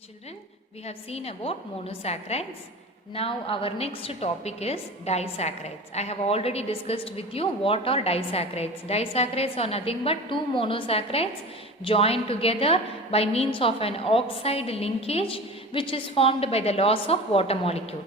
Children, we have seen about monosaccharides. Now our next topic is disaccharides. I have already discussed with you what are disaccharides. Disaccharides are nothing but two monosaccharides joined together by means of an oxide linkage which is formed by the loss of water molecule.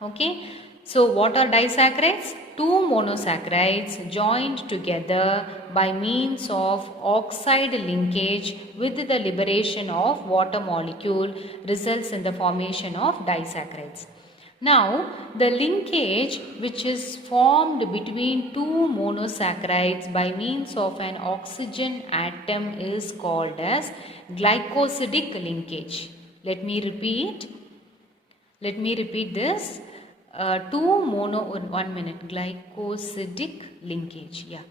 Okay. So what are disaccharides? Two monosaccharides joined together by means of oxide linkage with the liberation of water molecule results in the formation of disaccharides. Now the linkage which is formed between two monosaccharides by means of an oxygen atom is called as glycosidic linkage. Let me repeat this. Glycosidic linkage. Yeah.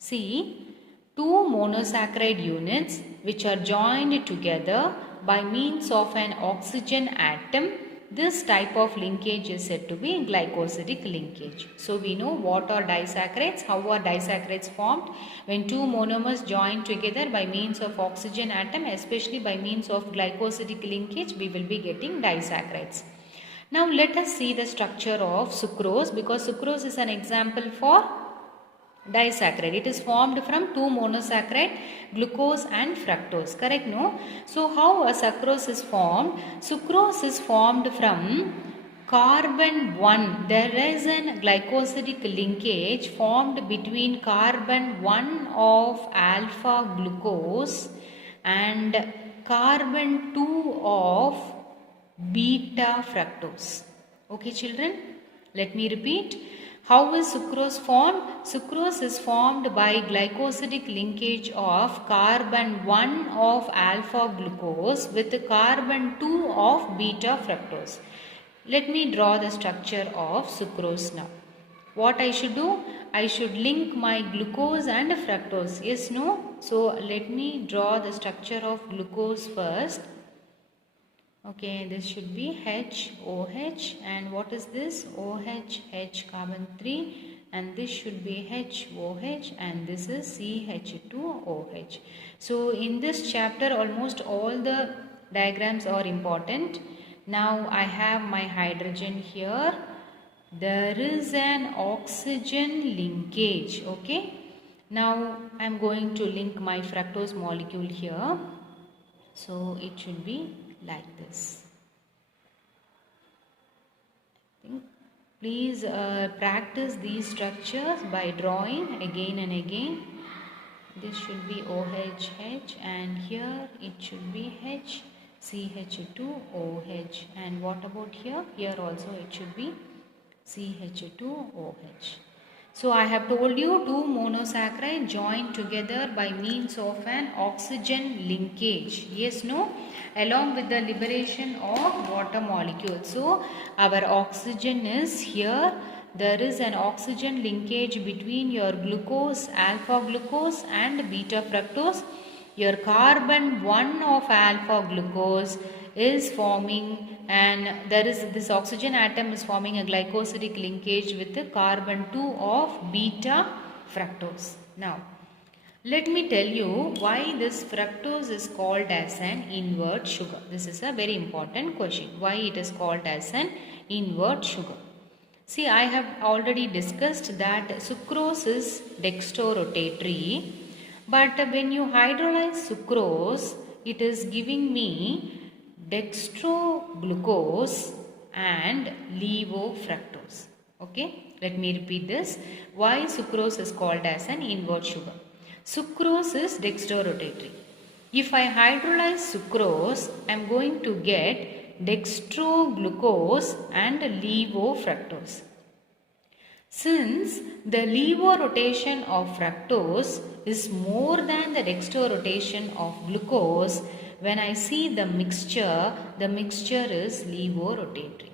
See, two monosaccharide units which are joined together by means of an oxygen atom. This type of linkage is said to be glycosidic linkage. So we know what are disaccharides, how are disaccharides formed. When two monomers join together by means of oxygen atom, especially by means of glycosidic linkage, we will be getting disaccharides. Now let us see the structure of sucrose, because sucrose is an example for disaccharide. It is formed from two monosaccharide, glucose and fructose. Correct? No? So how a sucrose is formed? Sucrose is formed from carbon 1. There is a glycosidic linkage formed between carbon 1 of alpha glucose and carbon 2 of beta fructose. Okay children, let me repeat. How is sucrose formed? Sucrose is formed by glycosidic linkage of carbon 1 of alpha glucose with carbon 2 of beta fructose. Let me draw the structure of sucrose now. What I should do? I should link my glucose and fructose. Yes, no? So let me draw the structure of glucose first. Okay, this should be HOH, and what is this? OH, H carbon 3, and this should be HOH, and this is CH2OH. So in this chapter almost all the diagrams are important. Now I have my hydrogen here. There is an oxygen linkage. Okay. Now I am going to link my fructose molecule here. So it should be like this. Please practice these structures by drawing again and again. This should be OHH, and here it should be HCH2OH, and what about here? Here also it should be CH2OH. So I have told you two monosaccharides joined together by means of an oxygen linkage. Yes, no? Along with the liberation of water molecule. So our oxygen is here. There is an oxygen linkage between your glucose, alpha glucose and beta fructose. Your carbon 1 of alpha glucose is forming, and there is this oxygen atom is forming a glycosidic linkage with the carbon 2 of beta fructose. Now let me tell you why this fructose is called as an invert sugar. This is a very important question. Why it is called as an invert sugar? See, I have already discussed that sucrose is dextrorotatory, but when you hydrolyze sucrose, it is giving me dextroglucose and levofructose. Okay, let me repeat this. Why sucrose is called as an invert sugar? Sucrose is dextrorotatory. If I hydrolyze sucrose, I am going to get dextroglucose and levofructose. Since the levorotation of fructose is more than the dextrorotation of glucose, when I see the mixture is levorotatory.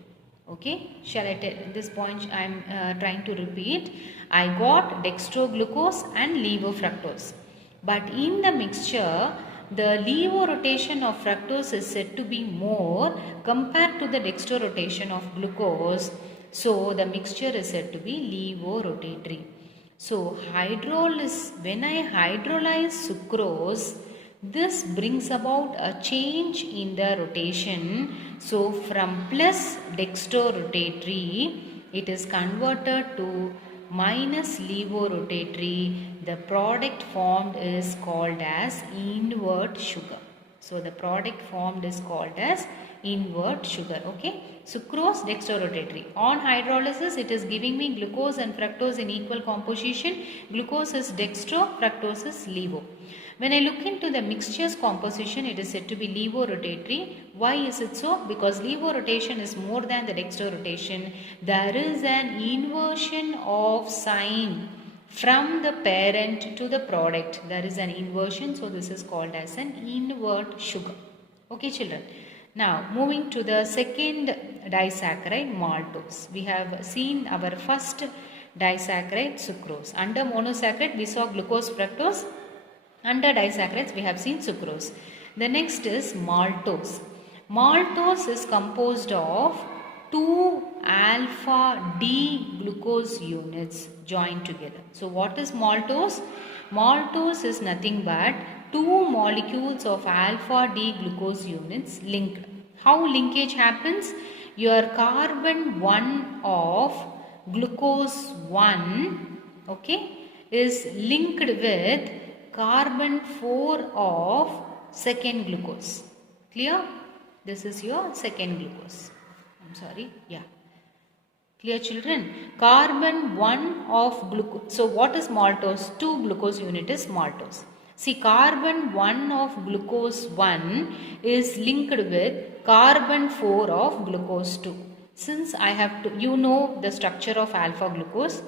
Okay, shall I tell this point? I am trying to repeat. I got dextroglucose and levofructose, but in the mixture the levorotation of fructose is said to be more compared to the dextrorotation of glucose. So the mixture is said to be levorotatory. So when I hydrolyze sucrose, This brings about a change in the rotation. So from plus dextrorotatory, it is converted to minus levorotatory. The product formed is called as invert sugar. So the product formed is called as invert sugar. Okay. Sucrose dextrorotatory. On hydrolysis, it is giving me glucose and fructose in equal composition. Glucose is dextro, fructose is levo. When I look into the mixture's composition, it is said to be levorotatory. Why is it so? Because levo-rotation is more than the dextro-rotation. There is an inversion of sign from the parent to the product. There is an inversion, so this is called as an invert sugar. Okay, children. Now, moving to the second disaccharide, maltose. We have seen our first disaccharide, sucrose. Under monosaccharide, we saw glucose, fructose. Under disaccharides, we have seen sucrose. The next is maltose. Maltose is composed of 2 alpha D glucose units joined together. So, what is maltose? Maltose is nothing but 2 molecules of alpha D glucose units linked. How linkage happens? Your carbon 1 of glucose 1, okay, is linked with carbon 4 of second glucose. Clear? This is your second glucose. I'm sorry. Yeah. Clear, children? Carbon 1 of glucose. So what is maltose? 2 glucose unit is maltose. See, carbon 1 of glucose 1 is linked with carbon 4 of glucose 2. Since I have to, you know the structure of alpha glucose.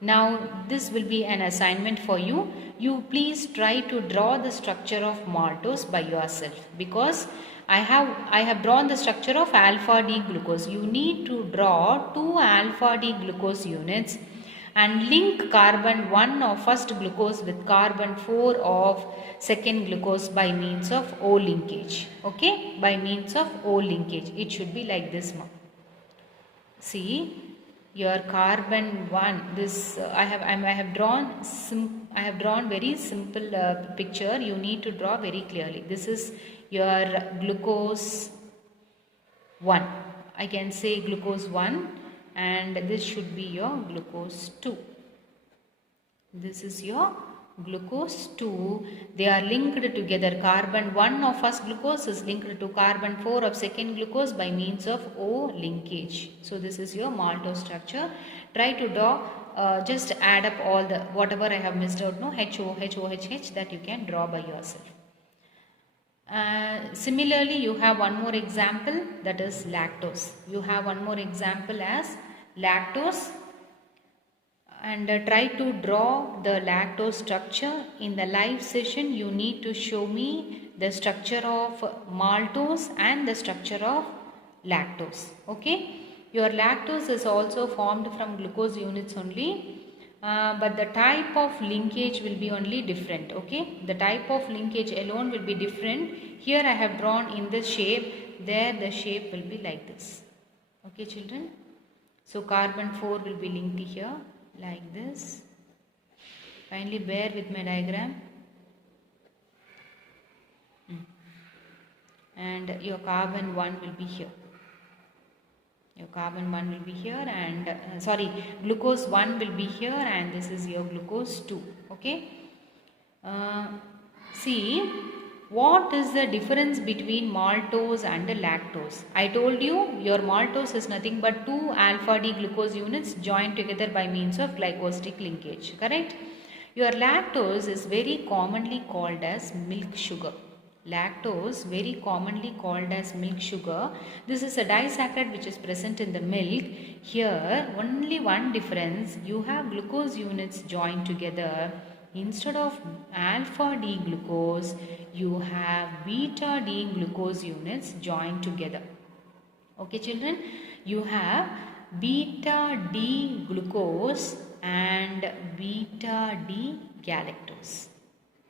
Now this will be an assignment for you. You please try to draw the structure of maltose by yourself, because I have drawn the structure of alpha D glucose. You need to draw 2 alpha D glucose units and link carbon 1 of first glucose with carbon 4 of second glucose by means of O linkage. Okay, by means of O linkage. It should be like this. See, your carbon 1, this I have drawn very simple picture. You need to draw very clearly. This is your glucose 1. I can say glucose 1, and this should be your glucose 2. This is your glucose 2. They are linked together. Carbon 1 of first glucose is linked to carbon 4 of second glucose by means of O linkage. So this is your maltose structure. Try to draw, just add up all the whatever I have missed out, no, HO, HOHH, that you can draw by yourself. Similarly, you have one more example, that is lactose. You have one more example as lactose, and try to draw the lactose structure. In the live session, you need to show me the structure of maltose and the structure of lactose. Okay, your lactose is also formed from glucose units only, but the type of linkage will be only different. Okay, the type of linkage alone will be different. Here I have drawn in this shape, there the shape will be like this. Okay, children, so carbon 4 will be linked here like this. Kindly bear with my diagram. And your carbon 1 will be here. Your carbon 1 will be here, and glucose 1 will be here, and this is your glucose 2. Okay. See, what is the difference between maltose and lactose? I told you your maltose is nothing but 2 alpha D glucose units joined together by means of glycosidic linkage. Correct? Your lactose is very commonly called as milk sugar. Lactose, very commonly called as milk sugar. This is a disaccharide which is present in the milk. Here, only one difference, you have glucose units joined together. Instead of alpha D glucose, you have beta D glucose units joined together. Okay, children, you have beta D glucose and beta D galactose.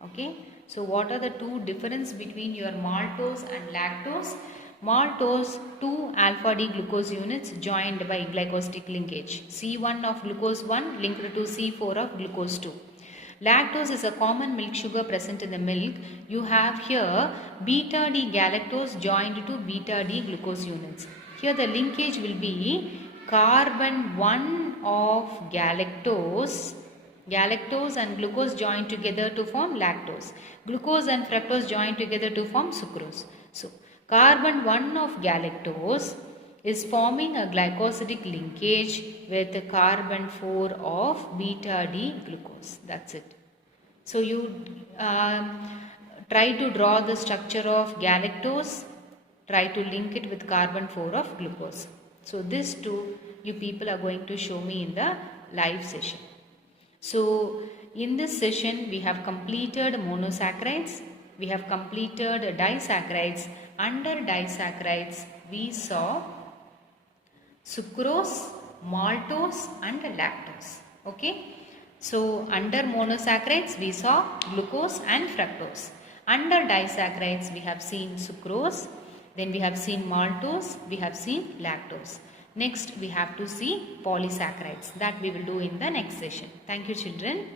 Okay. So what are the two difference between your maltose and lactose? Maltose, 2 alpha D glucose units joined by glycosidic linkage. C1 of glucose 1 linked to C4 of glucose 2. Lactose is a common milk sugar present in the milk. You have here beta D galactose joined to beta D glucose units. Here the linkage will be carbon 1 of galactose and glucose joined together to form lactose. Glucose and fructose joined together to form sucrose. So, carbon 1 of galactose is forming a glycosidic linkage with carbon 4 of beta D glucose. That's it. So, you try to draw the structure of galactose, try to link it with carbon 4 of glucose. So, this too you people are going to show me in the live session. So, in this session we have completed monosaccharides, we have completed disaccharides. Under disaccharides we saw sucrose, maltose and lactose. Okay. So, under monosaccharides we saw glucose and fructose. Under disaccharides we have seen sucrose, then we have seen maltose, we have seen lactose. Next we have to see polysaccharides, that we will do in the next session. Thank you children.